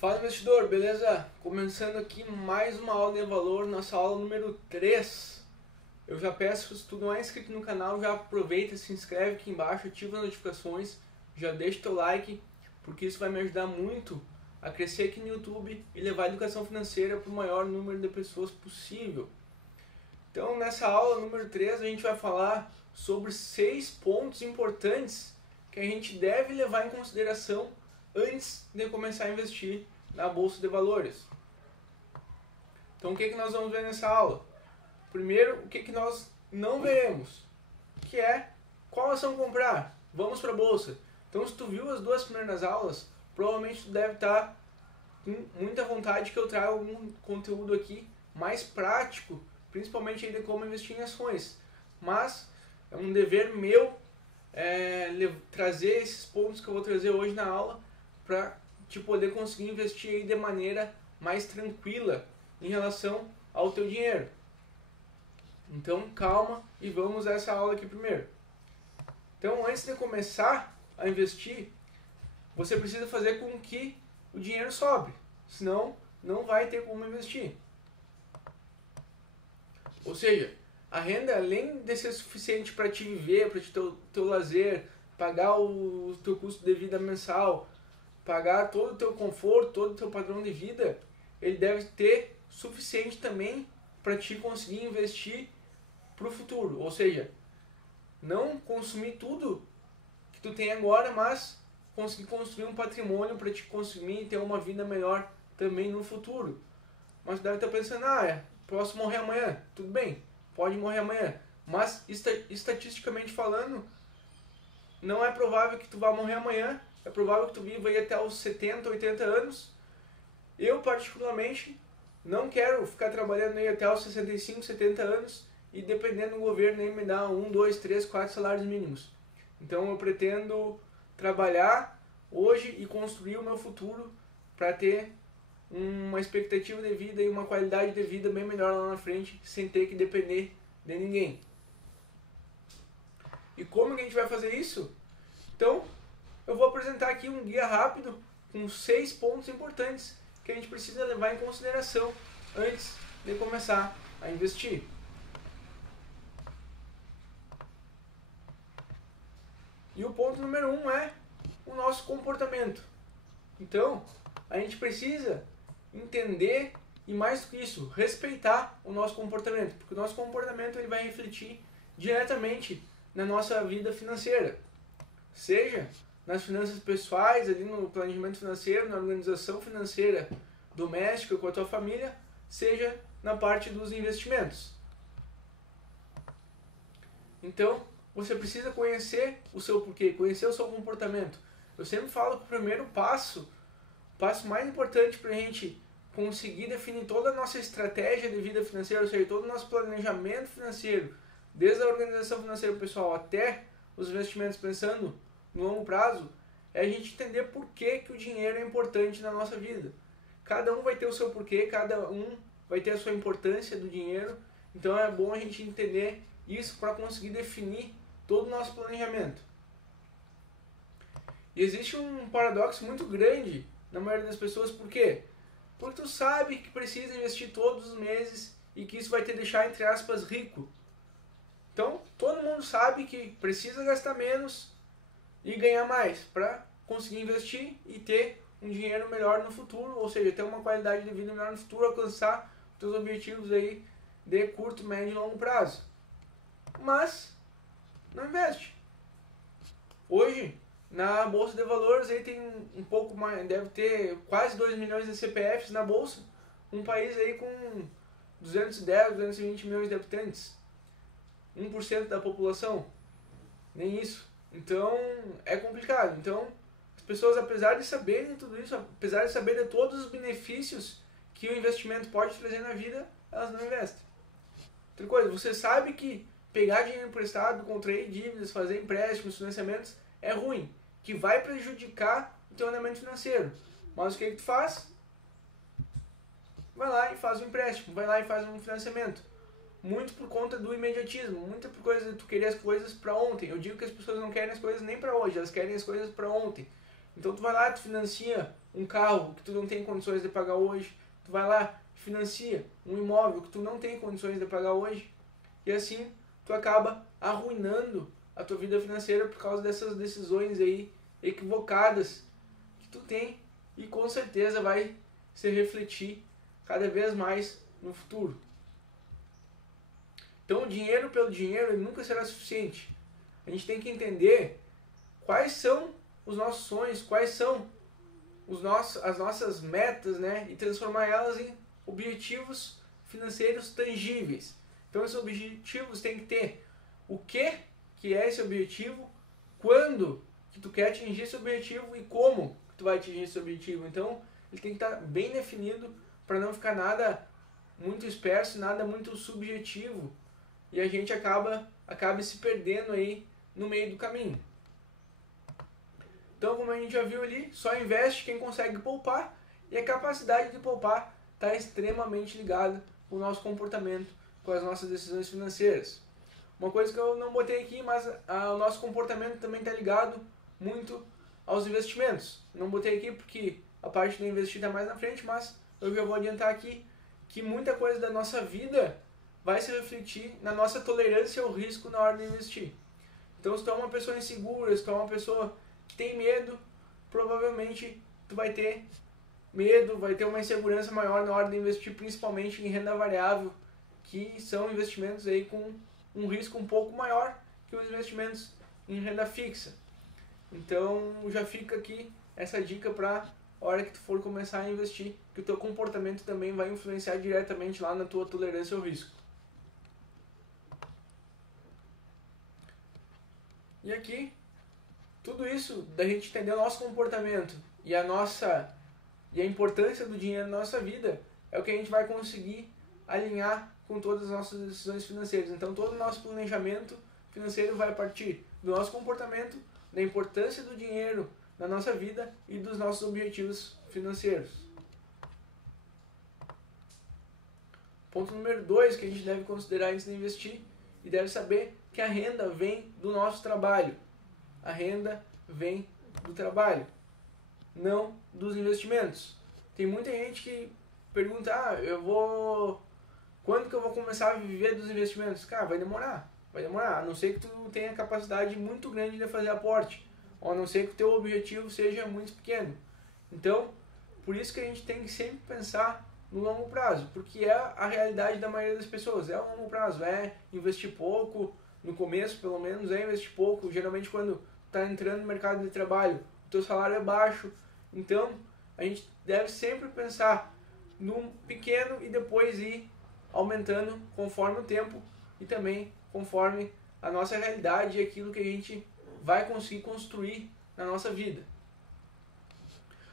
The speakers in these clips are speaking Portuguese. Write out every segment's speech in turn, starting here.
Fala investidor, beleza? Começando aqui mais uma aula de valor, nossa aula número 3. Eu já peço, se tu não é inscrito no canal, já aproveita, se inscreve aqui embaixo, ativa as notificações, já deixa teu like, porque isso vai me ajudar muito a crescer aqui no YouTube e levar a educação financeira para o maior número de pessoas possível. Então nessa aula número 3 a gente vai falar sobre 6 pontos importantes que a gente deve levar em consideração antes de começar a investir na Bolsa de Valores. Então o que nós vamos ver nessa aula? Primeiro, o que nós não veremos, que é qual ação comprar. Vamos para a Bolsa. Então se tu viu as duas primeiras aulas, provavelmente tu deve estar com muita vontade que eu traga algum conteúdo aqui mais prático, principalmente aí de como investir em ações. Mas é um dever meu trazer esses pontos que eu vou trazer hoje na aula para te poder conseguir investir aí de maneira mais tranquila em relação ao teu dinheiro. Então calma e vamos a essa aula aqui primeiro. Então antes de começar a investir, você precisa fazer com que o dinheiro sobe, senão não vai ter como investir. Ou seja, a renda, além de ser suficiente para te viver, para te teu lazer, pagar o teu custo de vida mensal, pagar todo o teu conforto, todo o teu padrão de vida, ele deve ter suficiente também para te conseguir investir para o futuro. Ou seja, não consumir tudo que tu tem agora, mas conseguir construir um patrimônio para te consumir e ter uma vida melhor também no futuro. Mas tu deve estar pensando, posso morrer amanhã. Tudo bem, pode morrer amanhã. Mas estatisticamente falando, não é provável que tu vá morrer amanhã. É provável que tu viva aí até os 70, 80 anos. Eu, particularmente, não quero ficar trabalhando aí até os 65, 70 anos e dependendo do governo aí me dar 1, 2, 3, 4 salários mínimos. Então eu pretendo trabalhar hoje e construir o meu futuro para ter uma expectativa de vida e uma qualidade de vida bem melhor lá na frente, sem ter que depender de ninguém. E como que a gente vai fazer isso? Então, eu vou apresentar aqui um guia rápido com 6 pontos importantes que a gente precisa levar em consideração antes de começar a investir. E o ponto número 1 é o nosso comportamento. Então, a gente precisa entender e mais do que isso, respeitar o nosso comportamento, porque o nosso comportamento ele vai refletir diretamente na nossa vida financeira, seja nas finanças pessoais, ali no planejamento financeiro, na organização financeira doméstica com a tua família, seja na parte dos investimentos. Então, você precisa conhecer o seu porquê, conhecer o seu comportamento. Eu sempre falo que o primeiro passo, o passo mais importante para a gente conseguir definir toda a nossa estratégia de vida financeira, ou seja, todo o nosso planejamento financeiro, desde a organização financeira pessoal até os investimentos pensando no longo prazo, é a gente entender por que o dinheiro é importante na nossa vida. Cada um vai ter o seu porquê, cada um vai ter a sua importância do dinheiro, então é bom a gente entender isso para conseguir definir todo o nosso planejamento. E existe um paradoxo muito grande na maioria das pessoas, por quê? Porque tu sabe que precisa investir todos os meses e que isso vai te deixar, entre aspas, rico. Então, todo mundo sabe que precisa gastar menos e ganhar mais para conseguir investir e ter um dinheiro melhor no futuro, ou seja, ter uma qualidade de vida melhor no futuro, alcançar os teus objetivos aí de curto, médio e longo prazo. Mas não investe. Hoje, na Bolsa de Valores aí tem um pouco mais, deve ter quase 2 milhões de CPFs na bolsa, um país aí com 210, 220 milhões de habitantes. 1% da população, nem isso. Então é complicado. Então as pessoas, apesar de saberem tudo isso, apesar de saberem de todos os benefícios que o investimento pode trazer na vida, elas não investem. Outra coisa, você sabe que pegar dinheiro emprestado, contrair dívidas, fazer empréstimos, financiamentos é ruim, que vai prejudicar o teu andamento financeiro. Mas o que tu faz? Vai lá e faz um empréstimo, vai lá e faz um financiamento. Muito por conta do imediatismo, muito por coisa de tu querer as coisas para ontem. Eu digo que as pessoas não querem as coisas nem para hoje, elas querem as coisas para ontem. Então tu vai lá, tu financia um carro que tu não tem condições de pagar hoje, tu vai lá, financia um imóvel que tu não tem condições de pagar hoje, e assim tu acaba arruinando a tua vida financeira por causa dessas decisões aí equivocadas que tu tem, e com certeza vai se refletir cada vez mais no futuro. Então, o dinheiro pelo dinheiro ele nunca será suficiente. A gente tem que entender quais são os nossos sonhos, quais são as nossas metas, né? E transformar elas em objetivos financeiros tangíveis. Então, esses objetivos têm que ter o que é esse objetivo, quando que tu quer atingir esse objetivo e como que tu vai atingir esse objetivo. Então, ele tem que estar bem definido para não ficar nada muito disperso, nada muito subjetivo, e a gente acaba se perdendo aí no meio do caminho. Então, como a gente já viu ali, só investe quem consegue poupar, e a capacidade de poupar está extremamente ligada com o nosso comportamento, com as nossas decisões financeiras. Uma coisa que eu não botei aqui, mas o nosso comportamento também está ligado muito aos investimentos. Não botei aqui porque a parte do investir está mais na frente, mas eu já vou adiantar aqui que muita coisa da nossa vida vai se refletir na nossa tolerância ao risco na hora de investir. Então, se tu é uma pessoa insegura, se tu é uma pessoa que tem medo, provavelmente tu vai ter medo, vai ter uma insegurança maior na hora de investir, principalmente em renda variável, que são investimentos aí com um risco um pouco maior que os investimentos em renda fixa. Então, já fica aqui essa dica para a hora que tu for começar a investir, que o teu comportamento também vai influenciar diretamente lá na tua tolerância ao risco. E aqui, tudo isso da gente entender o nosso comportamento e a importância do dinheiro na nossa vida é o que a gente vai conseguir alinhar com todas as nossas decisões financeiras. Então, todo o nosso planejamento financeiro vai partir do nosso comportamento, da importância do dinheiro na nossa vida e dos nossos objetivos financeiros. Ponto número 2 que a gente deve considerar antes de investir, e deve saber que a renda vem do nosso trabalho. A renda vem do trabalho, não dos investimentos. Tem muita gente que pergunta, quando que eu vou começar a viver dos investimentos? Cara, vai demorar, a não ser que tu tenha capacidade muito grande de fazer aporte, ou a não ser que o teu objetivo seja muito pequeno. Então, por isso que a gente tem que sempre pensar no longo prazo, porque é a realidade da maioria das pessoas, é o longo prazo, é investir pouco, no começo pelo menos é investir pouco, geralmente quando está entrando no mercado de trabalho, o teu salário é baixo, então a gente deve sempre pensar num pequeno e depois ir aumentando conforme o tempo e também conforme a nossa realidade e aquilo que a gente vai conseguir construir na nossa vida.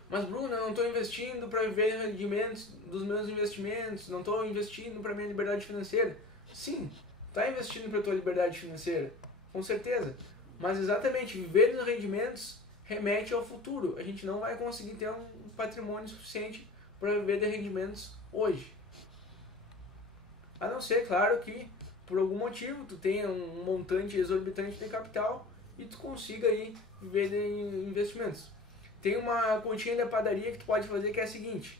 Mas Bruno, eu não estou investindo para viver rendimentos dos meus investimentos, não estou investindo para minha liberdade financeira. Sim, está investindo para a tua liberdade financeira, com certeza. Mas exatamente, viver dos rendimentos remete ao futuro. A gente não vai conseguir ter um patrimônio suficiente para viver de rendimentos hoje. A não ser, claro, que por algum motivo tu tenha um montante exorbitante de capital e tu consiga aí viver de investimentos. Tem uma continha de padaria que tu pode fazer que é a seguinte: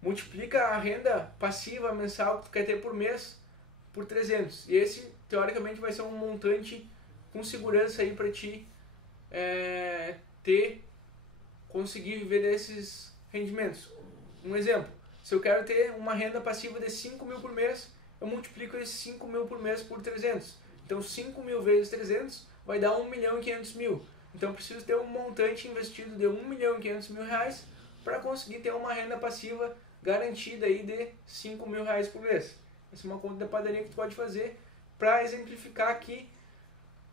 multiplica a renda passiva mensal que tu quer ter por mês por 300. E esse, teoricamente, vai ser um montante com segurança aí para ti conseguir viver desses rendimentos. Um exemplo, se eu quero ter uma renda passiva de 5 mil por mês, eu multiplico esses 5 mil por mês por 300. Então 5 mil vezes 300 vai dar 1.500.000. Então eu preciso ter um montante investido de 1.500.000 reais para conseguir ter uma renda passiva garantida aí de 5 mil reais por mês. Essa é uma conta da padaria que tu pode fazer para exemplificar aqui.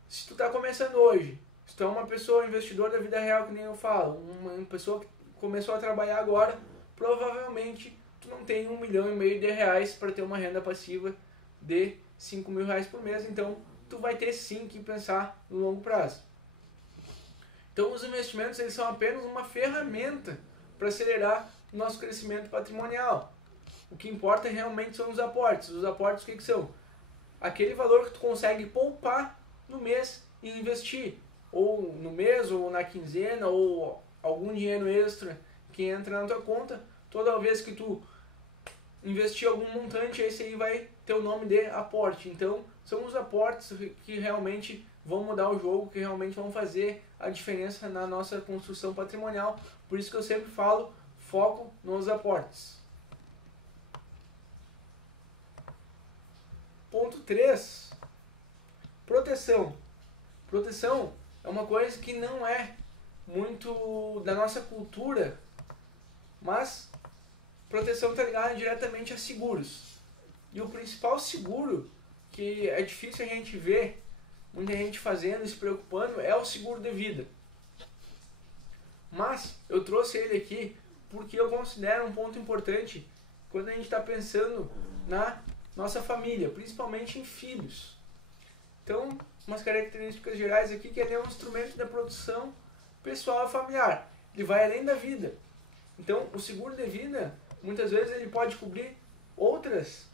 Se tu está começando hoje, se tu é uma pessoa investidor da vida real, que nem eu falo, uma pessoa que começou a trabalhar agora, provavelmente tu não tem 1,5 milhão de reais para ter uma renda passiva de 5 mil reais por mês, então tu vai ter sim que pensar no longo prazo. Então os investimentos eles são apenas uma ferramenta para acelerar o nosso crescimento patrimonial. O que importa realmente são os aportes. Os aportes o que são? Aquele valor que tu consegue poupar no mês e investir, ou no mês, ou na quinzena, ou algum dinheiro extra que entra na tua conta. Toda vez que tu investir algum montante, esse aí vai ter o nome de aporte. Então, são os aportes que realmente vão mudar o jogo, que realmente vão fazer a diferença na nossa construção patrimonial. Por isso que eu sempre falo, foco nos aportes. Ponto 3. Proteção. Proteção é uma coisa que não é muito da nossa cultura, mas proteção está ligada diretamente a seguros. E o principal seguro que é difícil a gente ver muita gente fazendo e se preocupando é o seguro de vida. Mas eu trouxe ele aqui porque eu considero um ponto importante quando a gente está pensando na nossa família, principalmente em filhos. Então, umas características gerais aqui que ele é um instrumento da proteção pessoal e familiar. Ele vai além da vida. Então, o seguro de vida, muitas vezes ele pode cobrir outros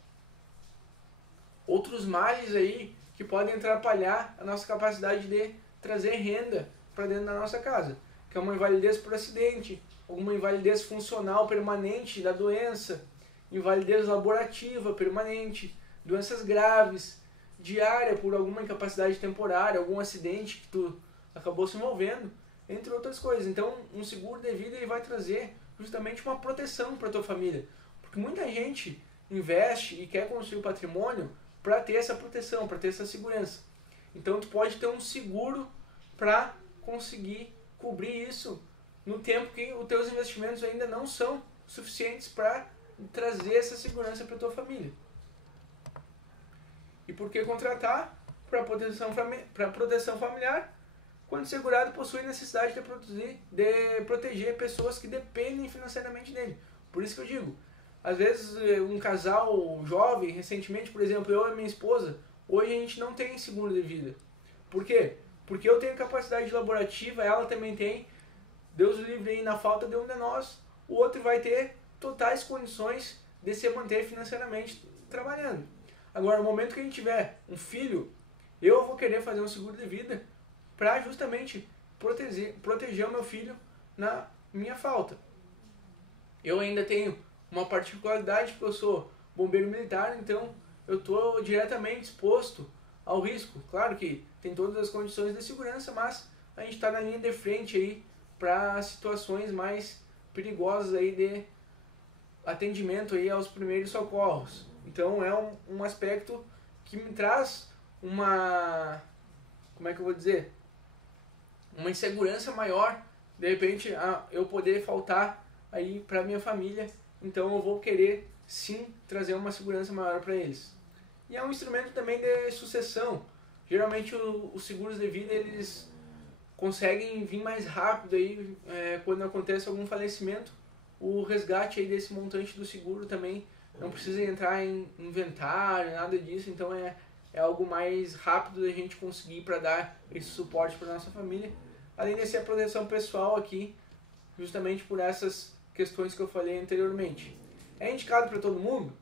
males aí que podem atrapalhar a nossa capacidade de trazer renda para dentro da nossa casa, que é uma invalidez por acidente, alguma invalidez funcional permanente da doença, invalidez laborativa permanente, doenças graves, diária por alguma incapacidade temporária, algum acidente que tu acabou se envolvendo, entre outras coisas. Então, um seguro de vida ele vai trazer justamente uma proteção para a tua família, porque muita gente investe e quer construir o patrimônio para ter essa proteção, para ter essa segurança. Então, tu pode ter um seguro para conseguir cobrir isso no tempo que os teus investimentos ainda não são suficientes para trazer essa segurança para a tua família. E por que contratar? Para proteção familiar, quando o segurado possui necessidade de proteger pessoas que dependem financeiramente dele. Por isso que eu digo, às vezes um casal jovem, recentemente, por exemplo, eu e minha esposa, hoje a gente não tem seguro de vida. Por quê? Porque eu tenho capacidade laborativa, ela também tem. Deus o livre aí, na falta de um de nós, o outro vai ter totais condições de se manter financeiramente trabalhando. Agora, no momento que a gente tiver um filho, eu vou querer fazer um seguro de vida para justamente proteger o meu filho na minha falta. Eu ainda tenho uma particularidade que eu sou bombeiro militar, então eu estou diretamente exposto ao risco. Claro que tem todas as condições de segurança, mas a gente está na linha de frente aí para situações mais perigosas aí de atendimento aí aos primeiros socorros. Então é um aspecto que me traz uma, como é que eu vou dizer, uma insegurança maior, de repente eu poder faltar aí para minha família. Então eu vou querer sim trazer uma segurança maior para eles. E é um instrumento também de sucessão. Geralmente os seguros de vida eles conseguem vir mais rápido aí quando acontece algum falecimento. O resgate aí desse montante do seguro também não precisa entrar em inventário, nada disso. Então é algo mais rápido da gente conseguir para dar esse suporte para nossa família. Além de ser a proteção pessoal aqui, justamente por essas questões que eu falei anteriormente. É indicado para todo mundo?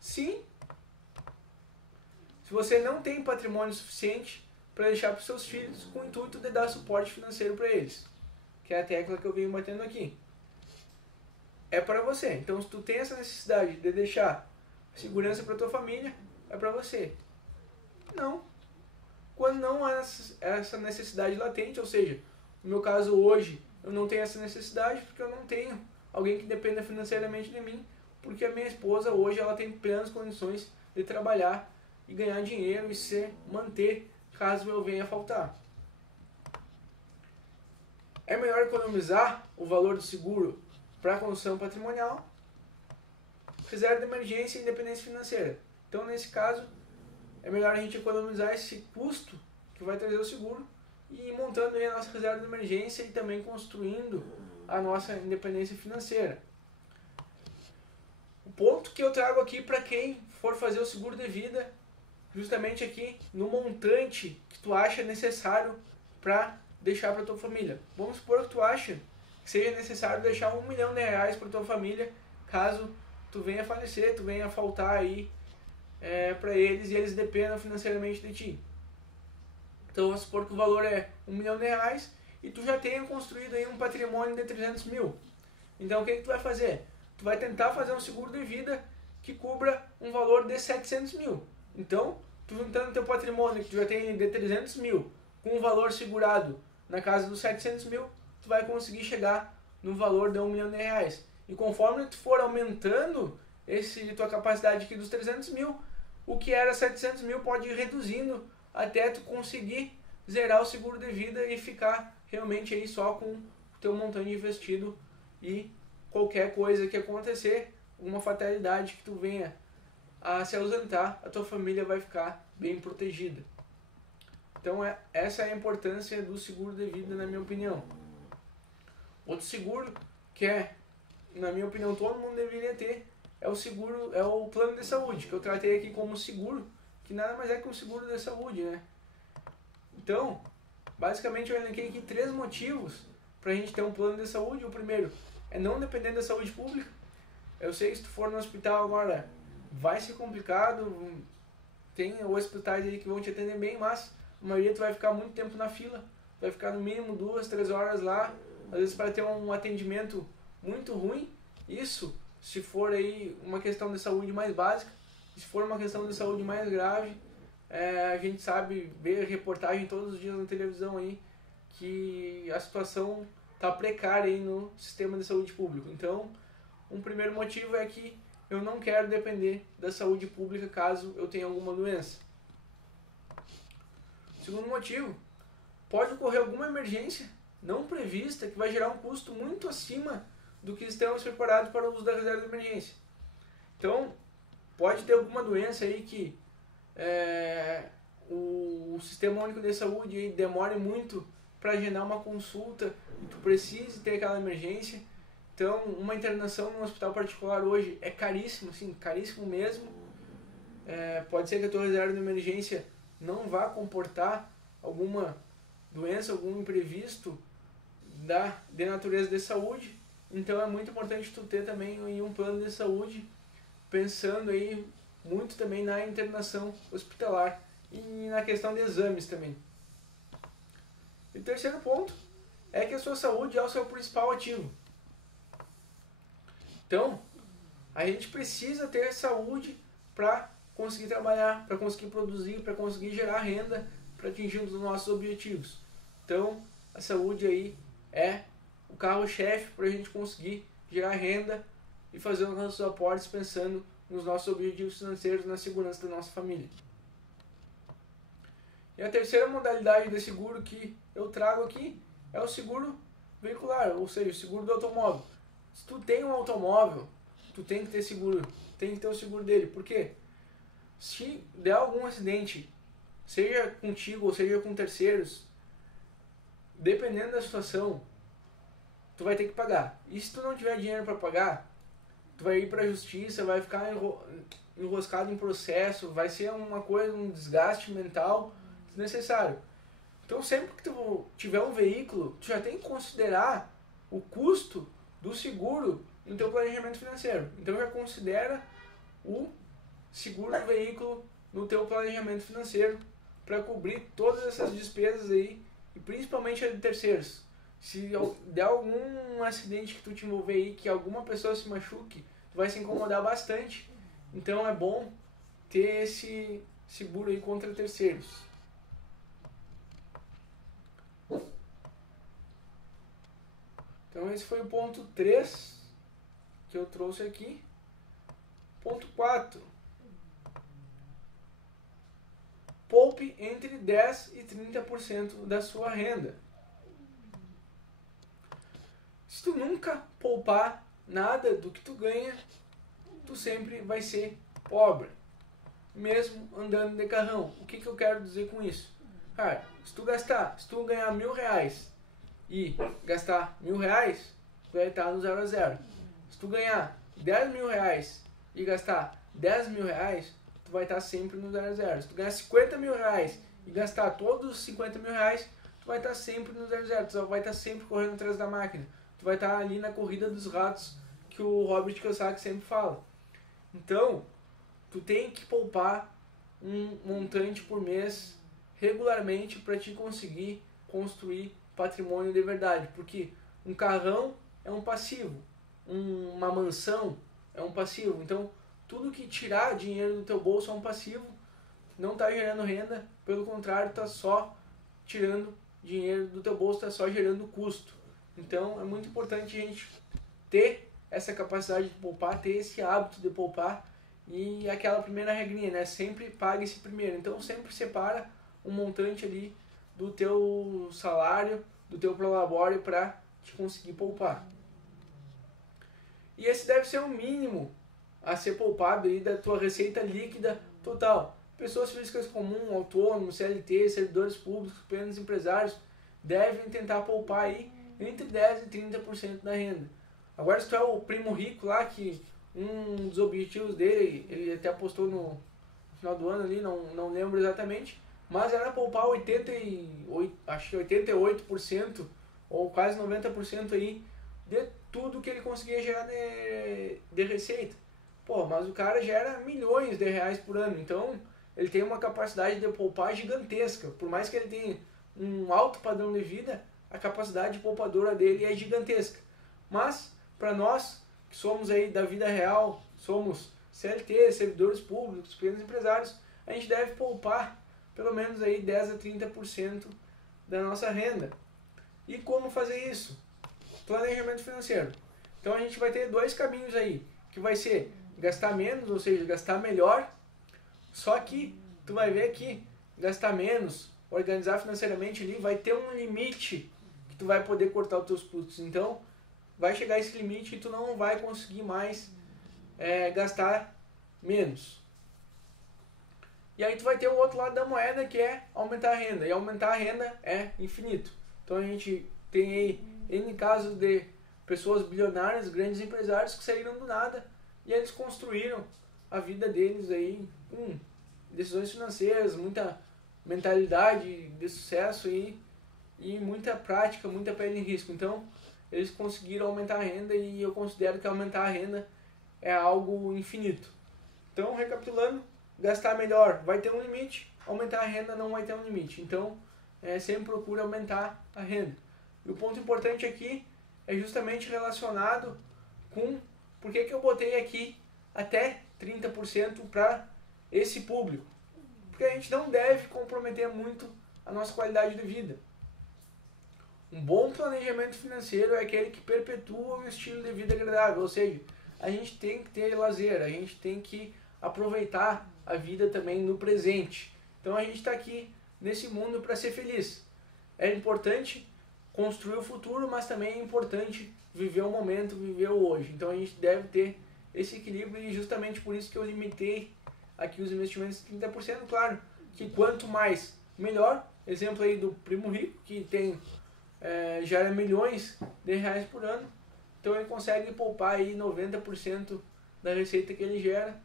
Sim. Se você não tem patrimônio suficiente para deixar para os seus filhos, com o intuito de dar suporte financeiro para eles, que é a tecla que eu venho batendo aqui. É para você. Então, se tu tem essa necessidade de deixar segurança para tua família, é para você. Não. Quando não há essa necessidade latente, ou seja, no meu caso hoje, eu não tenho essa necessidade porque eu não tenho alguém que dependa financeiramente de mim, porque a minha esposa hoje ela tem plenas condições de trabalhar e ganhar dinheiro e se manter caso eu venha a faltar. É melhor economizar o valor do seguro para a construção patrimonial, reserva de emergência e independência financeira. Então, nesse caso, é melhor a gente economizar esse custo que vai trazer o seguro e ir montando aí a nossa reserva de emergência e também construindo a nossa independência financeira. O ponto que eu trago aqui para quem for fazer o seguro de vida, justamente aqui no montante que tu acha necessário para deixar para tua família. Vamos supor que tu acha que seja necessário deixar R$1 milhão para tua família, caso tu venha a falecer, tu venha a faltar aí para eles e eles dependam financeiramente de ti. Então vamos supor que o valor é R$1 milhão e tu já tenha construído aí um patrimônio de 300 mil. Então o que tu vai fazer? Tu vai tentar fazer um seguro de vida que cubra um valor de 700 mil. Então, tu juntando teu patrimônio que tu já tem de 300 mil com um valor segurado na casa dos 700 mil, tu vai conseguir chegar no valor de R$1 milhão. E conforme tu for aumentando tua capacidade aqui dos 300 mil, o que era 700 mil pode ir reduzindo até tu conseguir zerar o seguro de vida e ficar realmente aí só com o teu montante investido, e qualquer coisa que acontecer, uma fatalidade que tu venha a se ausentar, a tua família vai ficar bem protegida. Então essa é a importância do seguro de vida, na minha opinião. Outro seguro que na minha opinião, todo mundo deveria ter, é o seguro, é o plano de saúde, que eu tratei aqui como seguro, que nada mais é que um seguro de saúde, né? Então, basicamente eu elenquei aqui 3 motivos para a gente ter um plano de saúde. O primeiro é não depender da saúde pública. Eu sei que se tu for no hospital agora, vai ser complicado, tem hospitais aí que vão te atender bem, mas a maioria tu vai ficar muito tempo na fila, vai ficar no mínimo 2, 3 horas lá, às vezes para ter um atendimento muito ruim. Isso se for aí uma questão de saúde mais básica. Se for uma questão de saúde mais grave, a gente sabe, ver reportagem todos os dias na televisão aí, que a situação está precária aí no sistema de saúde público. Então, um primeiro motivo é que eu não quero depender da saúde pública caso eu tenha alguma doença. Segundo motivo, pode ocorrer alguma emergência não prevista que vai gerar um custo muito acima do que estamos preparados para o uso da reserva de emergência. Então, pode ter alguma doença aí que o Sistema Único de Saúde aí demore muito para agendar uma consulta, tu precise ter aquela emergência. Então, uma internação num hospital particular hoje é caríssimo, assim, caríssimo mesmo. Pode ser que a tua reserva de emergência não vá comportar alguma doença, algum imprevisto de natureza de saúde. Então é muito importante tu ter também um plano de saúde, pensando aí muito também na internação hospitalar e na questão de exames também. E o terceiro ponto é que a sua saúde é o seu principal ativo. Então, a gente precisa ter saúde para conseguir trabalhar, para conseguir produzir, para conseguir gerar renda, para atingir os nossos objetivos. Então, a saúde aí é o carro-chefe para a gente conseguir gerar renda e fazer os nossos aportes pensando nos nossos objetivos financeiros, na segurança da nossa família. E a terceira modalidade de seguro que eu trago aqui é o seguro veicular, ou seja, o seguro do automóvel. Se tu tem um automóvel, tu tem que ter seguro, tem que ter o seguro dele. Por quê? Se der algum acidente, seja contigo ou seja com terceiros, dependendo da situação, tu vai ter que pagar. E se tu não tiver dinheiro para pagar, tu vai ir para a justiça, vai ficar enroscado em processo, vai ser uma coisa, um desgaste mental desnecessário. Então, sempre que tu tiver um veículo, tu já tem que considerar o custo do seguro no teu planejamento financeiro. Então, já considera o seguro do veículo no teu planejamento financeiro para cobrir todas essas despesas aí, e principalmente a de terceiros. Se der algum acidente que tu te envolver aí, que alguma pessoa se machuque, tu vai se incomodar bastante. Então é bom ter esse seguro aí contra terceiros. Então esse foi o ponto 3 que eu trouxe aqui. Ponto 4. Poupe entre 10% e 30% da sua renda. Se tu nunca poupar nada do que tu ganha, tu sempre vai ser pobre, mesmo andando de carrão. O que eu quero dizer com isso? Cara, se tu ganhar R$1.000 e gastar R$1.000, tu vai estar no 0 a 0. Se tu ganhar R$10.000 e gastar R$10.000, tu vai estar sempre no 0 a 0. Se tu ganhar R$50.000 e gastar todos os R$50.000, tu vai estar sempre no 0 a 0. Tu vai estar sempre correndo atrás da máquina. Tu vai estar ali na corrida dos ratos que o Robert Kiyosaki sempre fala. Então, tu tem que poupar um montante por mês regularmente para te conseguir construir patrimônio de verdade. Porque um carrão é um passivo, uma mansão é um passivo. Então, tudo que tirar dinheiro do teu bolso é um passivo, não está gerando renda, pelo contrário, está só tirando dinheiro do teu bolso, está só gerando custo. Então, é muito importante a gente ter essa capacidade de poupar, ter esse hábito de poupar, e aquela primeira regrinha, né? Sempre paga esse primeiro. Então, sempre separa um montante ali do teu salário, do teu prolabore para te conseguir poupar. E esse deve ser o mínimo a ser poupado aí da tua receita líquida total. Pessoas físicas comuns, autônomos, CLT, servidores públicos, pequenos empresários devem tentar poupar aí entre 10% e 30% da renda. Agora, se tu é o primo rico lá, que um dos objetivos dele, ele até postou no final do ano ali, não lembro exatamente, mas era poupar 88% ou quase 90% aí de tudo que ele conseguia gerar de receita. Pô, mas o cara gera milhões de reais por ano, então ele tem uma capacidade de poupar gigantesca. Por mais que ele tenha um alto padrão de vida, a capacidade poupadora dele é gigantesca. Mas, para nós, que somos aí da vida real, somos CLT, servidores públicos, pequenos empresários, a gente deve poupar pelo menos aí 10 a 30% da nossa renda. E como fazer isso? Planejamento financeiro. Então a gente vai ter dois caminhos aí, que vai ser gastar menos, ou seja, gastar melhor. Só que tu vai ver que gastar menos, organizar financeiramente ali, vai ter um limite que tu vai poder cortar os teus custos. Então vai chegar esse limite e tu não vai conseguir mais gastar menos. E aí tu vai ter o outro lado da moeda, que é aumentar a renda. E aumentar a renda é infinito. Então a gente tem aí N casos de pessoas bilionárias, grandes empresários que saíram do nada e eles construíram a vida deles aí com decisões financeiras, muita mentalidade de sucesso e muita prática, muita pele em risco. Então eles conseguiram aumentar a renda e eu considero que aumentar a renda é algo infinito. Então, recapitulando, gastar melhor vai ter um limite, aumentar a renda não vai ter um limite. Então, sempre procura aumentar a renda. E o ponto importante aqui é justamente relacionado com por que eu botei aqui até 30% para esse público. Porque a gente não deve comprometer muito a nossa qualidade de vida. Um bom planejamento financeiro é aquele que perpetua um estilo de vida agradável, ou seja, a gente tem que ter lazer, a gente tem que aproveitar a vida também no presente. Então a gente está aqui nesse mundo para ser feliz. É importante construir o futuro, mas também é importante viver o momento, viver o hoje. Então a gente deve ter esse equilíbrio e justamente por isso que eu limitei aqui os investimentos em 30%. Claro que quanto mais, melhor. Exemplo aí do primo rico, que tem gera milhões de reais por ano. Então ele consegue poupar aí 90% da receita que ele gera,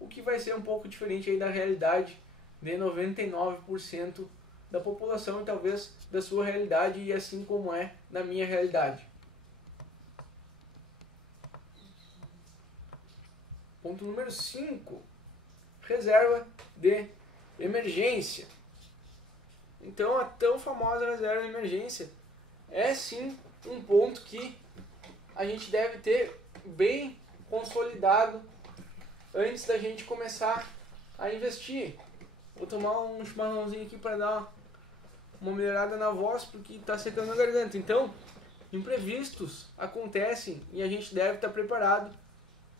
o que vai ser um pouco diferente aí da realidade de 99% da população e talvez da sua realidade, e assim como é na minha realidade. Ponto número 5, reserva de emergência. Então a tão famosa reserva de emergência é sim um ponto que a gente deve ter bem consolidado antes da gente começar a investir. Vou tomar um chimarrãozinho aqui para dar uma melhorada na voz, porque está secando a garganta. Então, imprevistos acontecem e a gente deve estar preparado,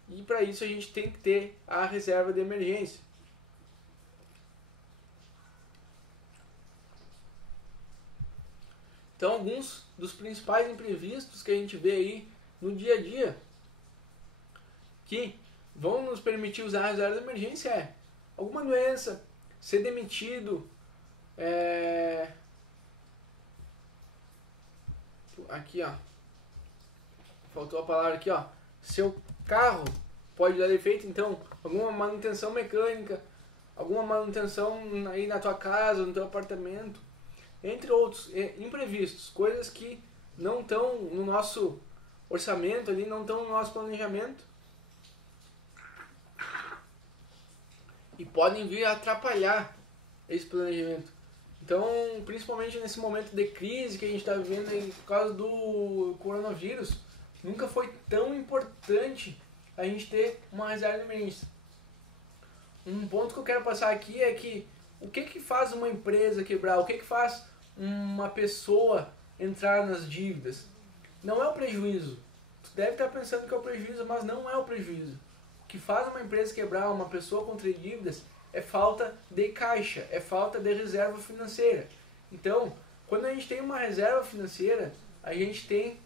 e para isso a gente tem que ter a reserva de emergência. Então, alguns dos principais imprevistos que a gente vê aí no dia a dia que vão nos permitir usar a reserva de emergência é alguma doença, ser demitido, aqui ó, faltou a palavra aqui ó, seu carro pode dar defeito, então alguma manutenção mecânica, alguma manutenção aí na tua casa, no teu apartamento, entre outros imprevistos, coisas que não estão no nosso orçamento ali, não estão no nosso planejamento e podem vir a atrapalhar esse planejamento. Então, principalmente nesse momento de crise que a gente está vivendo aí por causa do coronavírus, nunca foi tão importante a gente ter uma reserva de emergência. Um ponto que eu quero passar aqui é que o que faz uma empresa quebrar? O que faz uma pessoa entrar nas dívidas? Não é o prejuízo. Tu deve estar pensando que é o prejuízo, mas não é o prejuízo. O que faz uma empresa quebrar, uma pessoa contra dívidas, é falta de caixa, é falta de reserva financeira. Então, quando a gente tem uma reserva financeira, a gente tem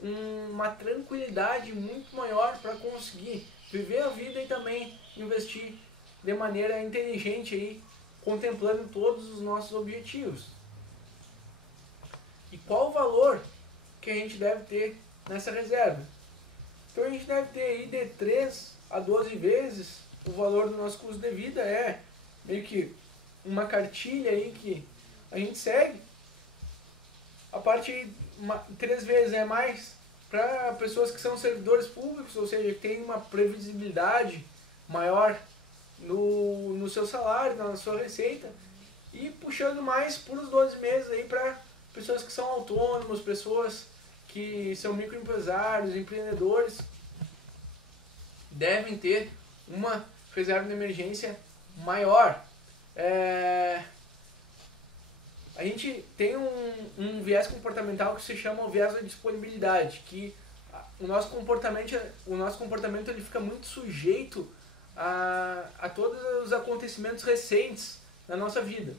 uma tranquilidade muito maior para conseguir viver a vida e também investir de maneira inteligente aí, contemplando todos os nossos objetivos. E qual o valor que a gente deve ter nessa reserva? Então a gente deve ter aí de 3 a 12 vezes o valor do nosso custo de vida. É meio que uma cartilha aí que a gente segue. A parte 3 vezes é mais para pessoas que são servidores públicos, ou seja, que tem uma previsibilidade maior no seu salário, na sua receita, e puxando mais por os 12 meses aí para pessoas que são autônomos, pessoas que são microempresários, empreendedores, devem ter uma reserva de emergência maior. A gente tem um viés comportamental que se chama o viés da disponibilidade, que o nosso comportamento ele fica muito sujeito a todos os acontecimentos recentes na nossa vida.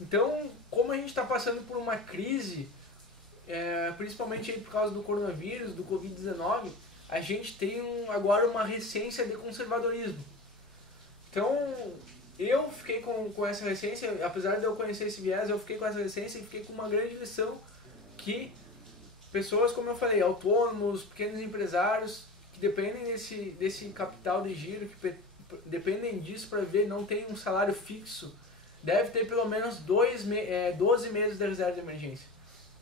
Então, como a gente está passando por uma crise, principalmente aí por causa do coronavírus, do Covid-19, a gente tem agora uma recência de conservadorismo. Então, eu fiquei com essa recência, apesar de eu conhecer esse viés, eu fiquei com essa recência e fiquei com uma grande lição que pessoas, como eu falei, autônomos, pequenos empresários, que dependem desse capital de giro, que dependem disso para viver, não tem um salário fixo, deve ter pelo menos 12 meses de reserva de emergência.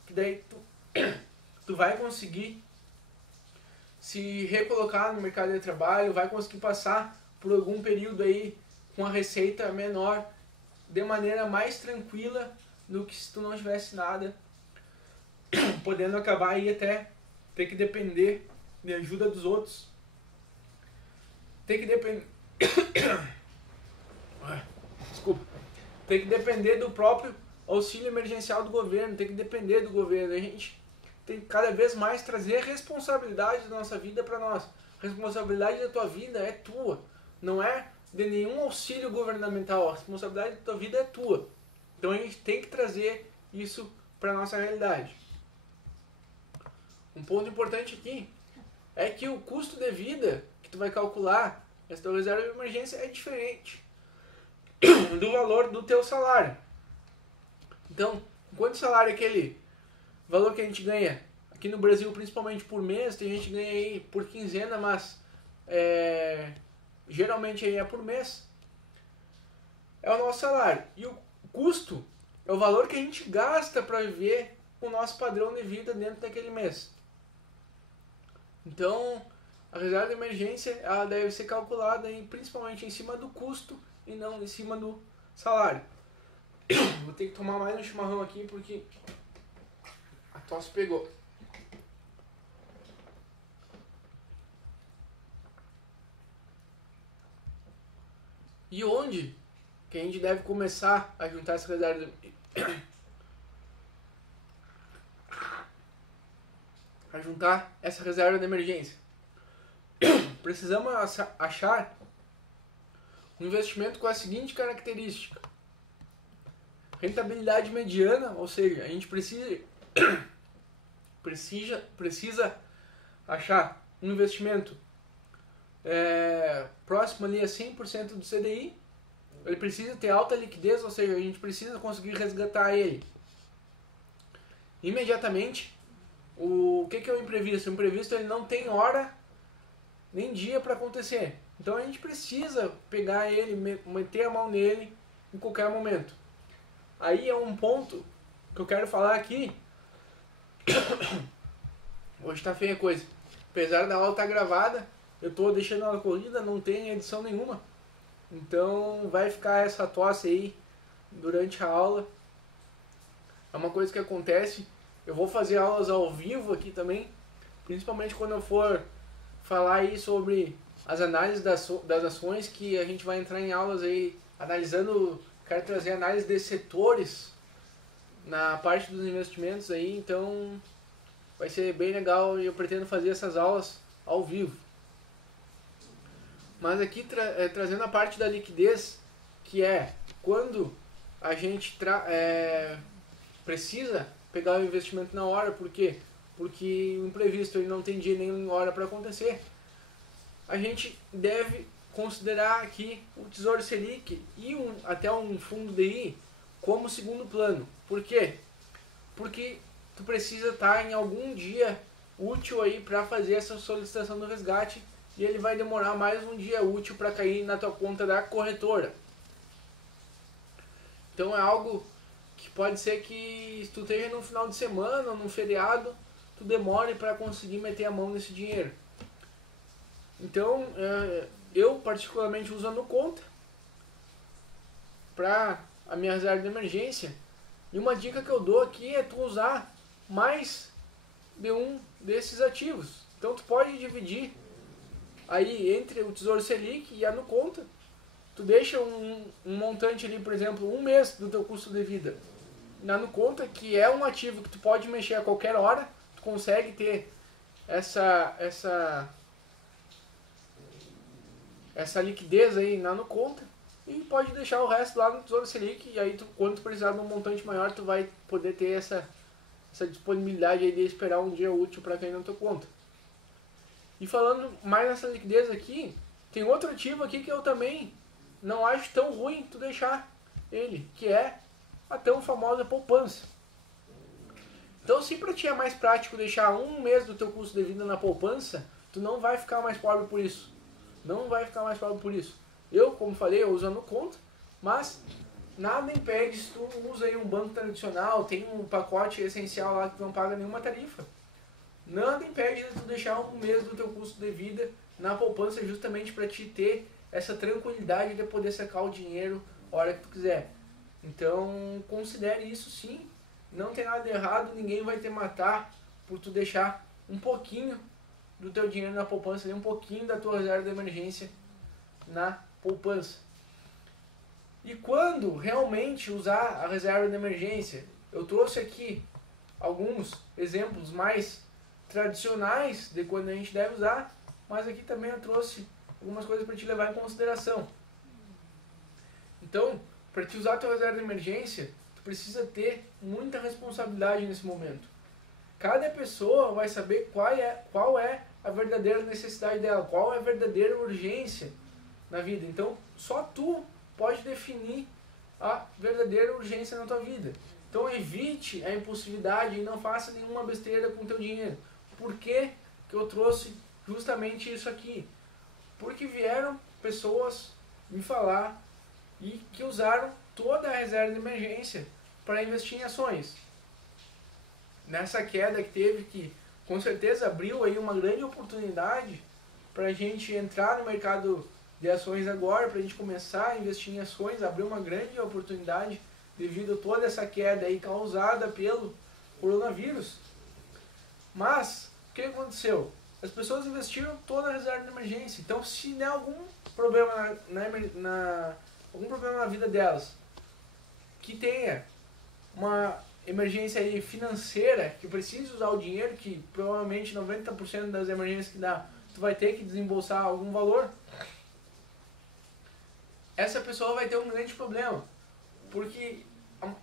Que daí tu vai conseguir se recolocar no mercado de trabalho, vai conseguir passar por algum período aí com a receita menor, de maneira mais tranquila do que se tu não tivesse nada, podendo acabar aí até ter que depender de ajuda dos outros, ter que depender ter que depender do próprio auxílio emergencial do governo, ter que depender do governo. A gente tem que cada vez mais trazer a responsabilidade da nossa vida para nós. A responsabilidade da tua vida é tua, não é de nenhum auxílio governamental. A responsabilidade da tua vida é tua. Então a gente tem que trazer isso para a nossa realidade. Um ponto importante aqui é que o custo de vida que tu vai calcular essa tua reserva de emergência é diferente do valor do teu salário. Então, enquanto o salário é aquele valor que a gente ganha aqui no Brasil, principalmente por mês, tem gente que ganha aí por quinzena, mas geralmente aí é por mês, é o nosso salário. E o custo é o valor que a gente gasta para viver o nosso padrão de vida dentro daquele mês. Então, a reserva de emergência ela deve ser calculada principalmente em cima do custo e não em cima do salário. Vou ter que tomar mais um chimarrão aqui porque a tosse pegou. E onde que a gente deve começar a juntar essa reserva de emergência? Precisamos achar um investimento com a seguinte característica: rentabilidade mediana, ou seja, a gente precisa achar um investimento próximo ali a 100% do CDI. Ele precisa ter alta liquidez, ou seja, a gente precisa conseguir resgatar ele imediatamente. O que é o imprevisto? O imprevisto ele não tem hora nem dia para acontecer. Então a gente precisa pegar ele, meter a mão nele em qualquer momento. Aí é um ponto que eu quero falar aqui. Hoje tá feia a coisa. Apesar da aula estar gravada, eu tô deixando ela corrida, não tem edição nenhuma. Então vai ficar essa tosse aí durante a aula. É uma coisa que acontece. Eu vou fazer aulas ao vivo aqui também, principalmente quando eu for falar aí sobre as análises das ações, que a gente vai entrar em aulas aí analisando, quero trazer análise de setores na parte dos investimentos aí, então vai ser bem legal e eu pretendo fazer essas aulas ao vivo. Mas aqui trazendo a parte da liquidez, que é quando a gente precisa pegar o investimento na hora. Por quê? Porque o imprevisto ele não tem dia nem hora para acontecer. A gente deve considerar aqui o Tesouro Selic e até um fundo DI como segundo plano. Por quê? Porque tu precisa estar em algum dia útil aí para fazer essa solicitação do resgate e ele vai demorar mais um dia útil para cair na tua conta da corretora. Então é algo que pode ser que se tu esteja num final de semana ou num feriado, tu demore para conseguir meter a mão nesse dinheiro. Então eu particularmente uso a NuConta para a minha reserva de emergência. E uma dica que eu dou aqui é tu usar mais de um desses ativos. Então tu pode dividir aí entre o Tesouro Selic e a NuConta. Tu deixa um montante ali, por exemplo, um mês do teu custo de vida na NuConta, que é um ativo que tu pode mexer a qualquer hora. Tu consegue ter essa liquidez aí na NuConta e pode deixar o resto lá no Tesouro Selic, e aí quando tu precisar de um montante maior, tu vai poder ter essa disponibilidade aí de esperar um dia útil para cair na tua conta. E falando mais nessa liquidez aqui, tem outro ativo aqui que eu também não acho tão ruim tu deixar ele, que é a tão famosa poupança. Então, se para ti é mais prático deixar um mês do teu custo de vida na poupança, tu não vai ficar mais pobre por isso. Não vai ficar mais pobre por isso. Eu, como falei, eu uso a NuConta, mas nada impede se tu usa aí um banco tradicional, tem um pacote essencial lá que tu não paga nenhuma tarifa. Nada impede de tu deixar um mês do teu custo de vida na poupança justamente para te ter essa tranquilidade de poder sacar o dinheiro a hora que tu quiser. Então, considere isso sim. Não tem nada de errado, ninguém vai te matar por tu deixar um pouquinho do teu dinheiro na poupança, um pouquinho da tua reserva de emergência na poupança. E quando realmente usar a reserva de emergência? Eu trouxe aqui alguns exemplos mais tradicionais de quando a gente deve usar, mas aqui também eu trouxe algumas coisas para te levar em consideração. Então, para te usar a tua reserva de emergência, tu precisa ter muita responsabilidade nesse momento. Cada pessoa vai saber qual é a verdadeira necessidade dela, qual é a verdadeira urgência na vida. Então, só tu pode definir a verdadeira urgência na tua vida. Então, evite a impulsividade e não faça nenhuma besteira com o teu dinheiro. Por que que eu trouxe justamente isso aqui? Porque vieram pessoas me falar e que usaram toda a reserva de emergência para investir em ações. Nessa queda que teve, que com certeza abriu aí uma grande oportunidade para a gente entrar no mercado de ações agora, para a gente começar a investir em ações, abriu uma grande oportunidade devido a toda essa queda aí causada pelo coronavírus. Mas, o que aconteceu? As pessoas investiram toda a reserva de emergência. Então, se der algum problema algum problema na vida delas, que tenha uma emergência aí financeira, que precise usar o dinheiro, que provavelmente 90% das emergências que dá, tu vai ter que desembolsar algum valor, essa pessoa vai ter um grande problema. Porque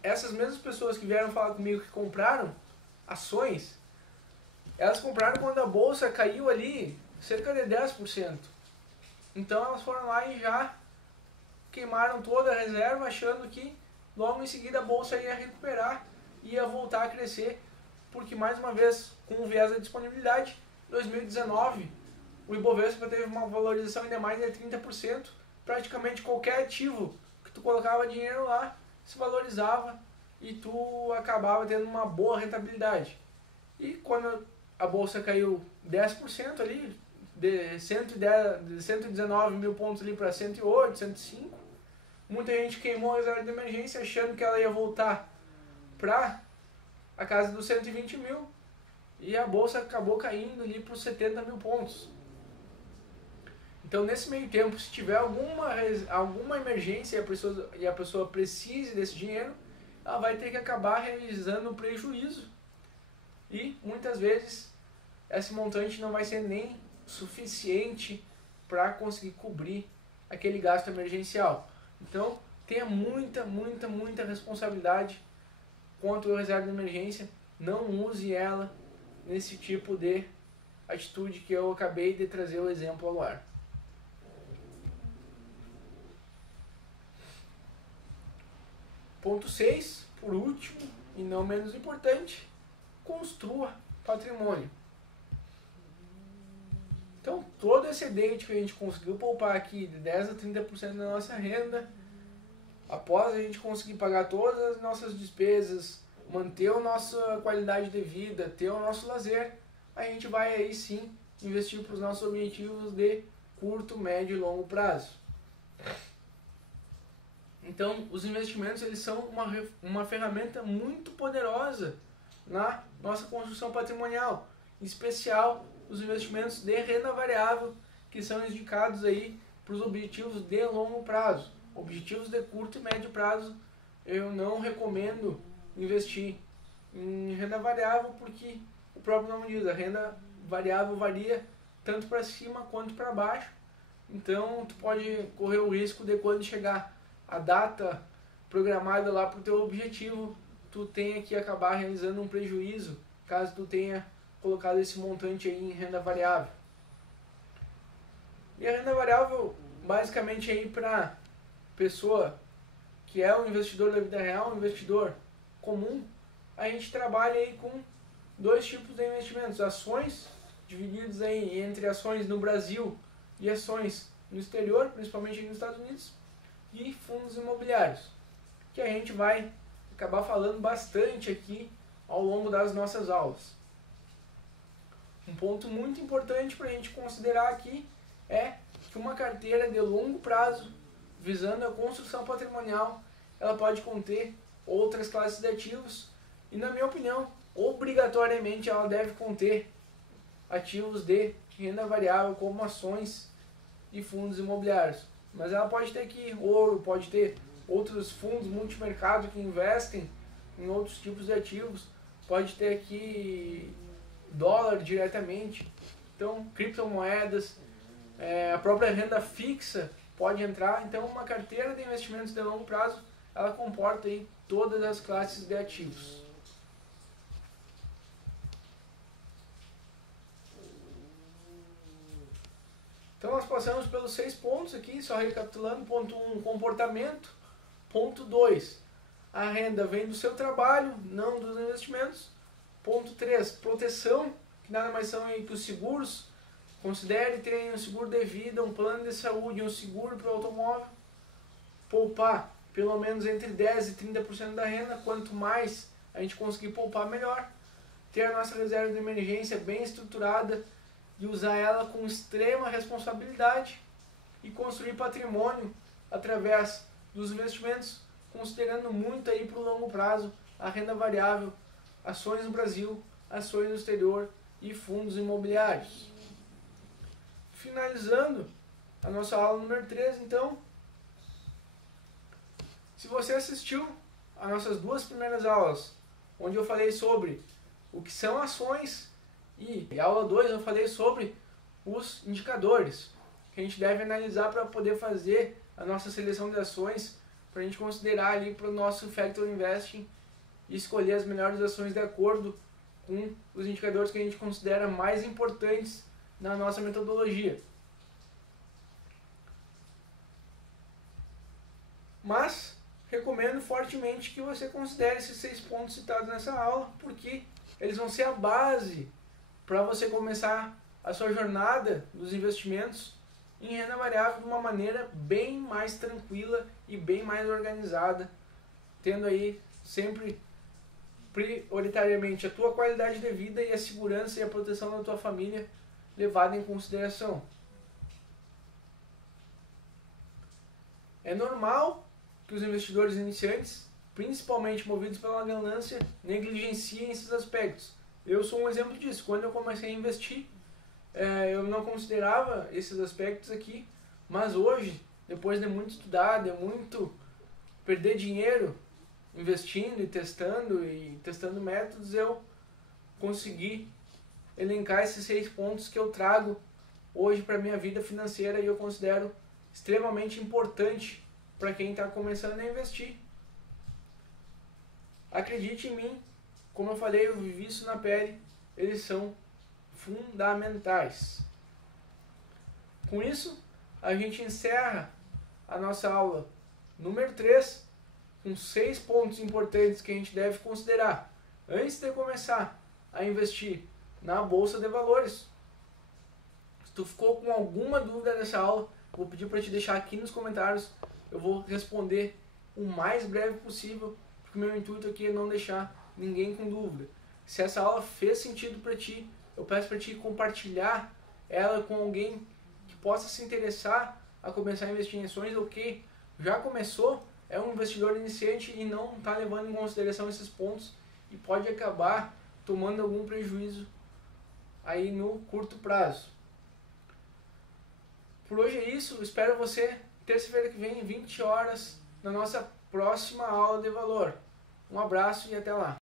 essas mesmas pessoas que vieram falar comigo que compraram ações, elas compraram quando a bolsa caiu ali cerca de 10%. Então elas foram lá e já queimaram toda a reserva, achando que logo em seguida a bolsa ia recuperar, ia voltar a crescer, porque mais uma vez, com o viés da disponibilidade, em 2019 o Ibovespa teve uma valorização ainda mais de 30%, praticamente qualquer ativo que tu colocava dinheiro lá se valorizava e tu acabava tendo uma boa rentabilidade. E quando a bolsa caiu 10% ali, de 119 mil pontos ali para 108, 105, muita gente queimou a reserva de emergência achando que ela ia voltar para a casa dos 120 mil e a bolsa acabou caindo ali para os 70 mil pontos. Então, nesse meio tempo, se tiver alguma emergência e a pessoa precise desse dinheiro, ela vai ter que acabar realizando um prejuízo. E, muitas vezes, esse montante não vai ser nem suficiente para conseguir cobrir aquele gasto emergencial. Então, tenha muita responsabilidade quanto à reserva de emergência. Não use ela nesse tipo de atitude que eu acabei de trazer o exemplo ao ar. Ponto 6, por último e não menos importante, construa patrimônio. Então, todo excedente que a gente conseguiu poupar aqui de 10 a 30% da nossa renda, após a gente conseguir pagar todas as nossas despesas, manter a nossa qualidade de vida, ter o nosso lazer, a gente vai aí sim investir para os nossos objetivos de curto, médio e longo prazo. Então, os investimentos eles são uma ferramenta muito poderosa na nossa construção patrimonial, em especial os investimentos de renda variável, que são indicados aí para os objetivos de longo prazo. Objetivos de curto e médio prazo, eu não recomendo investir em renda variável, porque o próprio nome diz, a renda variável varia tanto para cima quanto para baixo. Então, tu pode correr o risco de quando chegar a data programada lá para o teu objetivo, tu tenha que acabar realizando um prejuízo, caso tu tenha colocado esse montante aí em renda variável. E a renda variável, basicamente aí para pessoa que é um investidor da vida real, um investidor comum, a gente trabalha aí com dois tipos de investimentos, ações, divididos aí entre ações no Brasil e ações no exterior, principalmente nos Estados Unidos, e fundos imobiliários, que a gente vai acabar falando bastante aqui ao longo das nossas aulas. Um ponto muito importante para a gente considerar aqui é que uma carteira de longo prazo, visando a construção patrimonial, ela pode conter outras classes de ativos e, na minha opinião, obrigatoriamente ela deve conter ativos de renda variável como ações e fundos imobiliários. Mas ela pode ter aqui ouro, pode ter outros fundos multimercado que investem em outros tipos de ativos, pode ter aqui dólar diretamente, então criptomoedas, a própria renda fixa pode entrar. Então uma carteira de investimentos de longo prazo, ela comporta aí todas as classes de ativos. Então nós passamos pelos 6 pontos aqui, só recapitulando. Ponto 1, comportamento. Ponto 2, a renda vem do seu trabalho, não dos investimentos. Ponto 3, proteção, que nada mais são aí que os seguros. Considere ter um seguro de vida, um plano de saúde, um seguro para o automóvel. Poupar pelo menos entre 10% e 30% da renda. Quanto mais a gente conseguir poupar, melhor. Ter a nossa reserva de emergência bem estruturada e usar ela com extrema responsabilidade. E construir patrimônio através dos investimentos, considerando muito aí para o longo prazo a renda variável, ações no Brasil, ações no exterior e fundos imobiliários. Finalizando a nossa aula número 3, então, se você assistiu às nossas 2 primeiras aulas, onde eu falei sobre o que são ações, e a aula 2 eu falei sobre os indicadores que a gente deve analisar para poder fazer a nossa seleção de ações, para a gente considerar ali para o nosso Factor Investing e escolher as melhores ações de acordo com os indicadores que a gente considera mais importantes na nossa metodologia. Mas recomendo fortemente que você considere esses 6 pontos citados nessa aula, porque eles vão ser a base para você começar a sua jornada dos investimentos em renda variável de uma maneira bem mais tranquila e bem mais organizada, tendo aí sempre prioritariamente a tua qualidade de vida e a segurança e a proteção da tua família levada em consideração. É normal que os investidores iniciantes, principalmente movidos pela ganância, negligenciem esses aspectos. Eu sou um exemplo disso. Quando eu comecei a investir, eu não considerava esses aspectos aqui, mas hoje, depois de muito estudar, de muito perder dinheiro investindo e testando métodos, eu consegui elencar esses 6 pontos que eu trago hoje para a minha vida financeira e eu considero extremamente importante para quem está começando a investir. Acredite em mim, como eu falei, eu vivi isso na pele, eles são fundamentais. Com isso, a gente encerra a nossa aula número 3, com 6 pontos importantes que a gente deve considerar antes de começar a investir na Bolsa de Valores. Se tu ficou com alguma dúvida dessa aula, vou pedir para te deixar aqui nos comentários, eu vou responder o mais breve possível, porque o meu intuito aqui é não deixar ninguém com dúvida. Se essa aula fez sentido para ti, eu peço para ti compartilhar ela com alguém que possa se interessar a começar a investir em ações, ou que já começou, é um investidor iniciante e não está levando em consideração esses pontos e pode acabar tomando algum prejuízo aí no curto prazo. Por hoje é isso, espero você terça-feira que vem, 20 horas, na nossa próxima aula de valor. Um abraço e até lá!